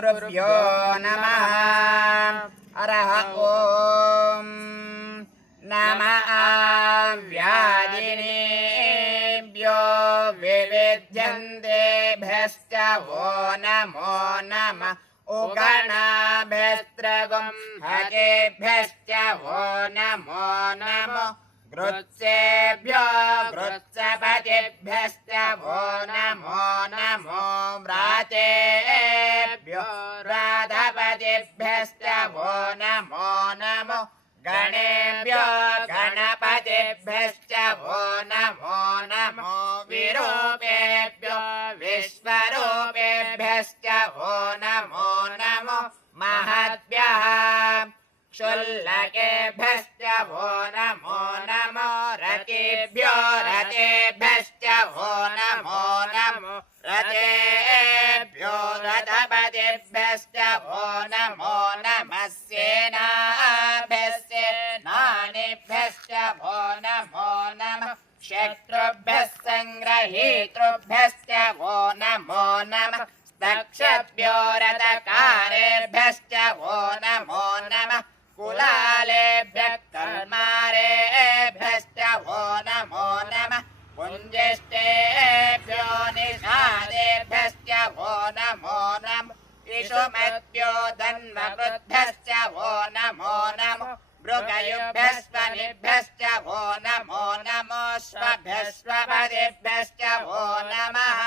श्रीगुरुभ्यो नमः। अरह ॐ नमः व्याधिनेभ्यो विविध्यन्तेभ्यश्च वो नमो नमः। उगणाभ्यस्त्रगुं हतेभ्यश्च वो नमो नमः। गृत्सेभ्यो गृत्सपतिभ्यश्च वो नमो नमो। व्रातेभ्यो व्रातपतिभ्यश्च वो नमो नमो। गणेभ्यो गणपतिभ्यश्च वो नमो नमो। विरूपेभ्यो विश्वरूपेभ्यश्च वो नमो नमो। महद्भ्यः क्षुल्लकेभ्यश्च वो नमो नमो। रतेभ्यो रतेभ्यश्च वो नमो नमो। रतेभ्यो रथपतिभ्यश्च वो नमो नमः। सेनाभ्यश्च सेनानीभ्यश्च वो नमो नमः। शत्रुभ्यः संग्रहीतृभ्यश्च वो नमो नमः। दक्षभ्यो रथकारेभ्यश्च वो नमो नमः। कुलालेभ्यः कर्मारेभ्यश्च वो नमो नमः। कुञ्जिष्टेभ्यो निषादेभ्यश्च वो नमो नमः। इषुमद्भ्यो धन्वकृद्भ्यश्च वो नमो नमः। मृगयुभ्यस्वनिभ्यश्च वो नमो नमो। श्वभ्यस्वपतिभ्यश्च वो नमः।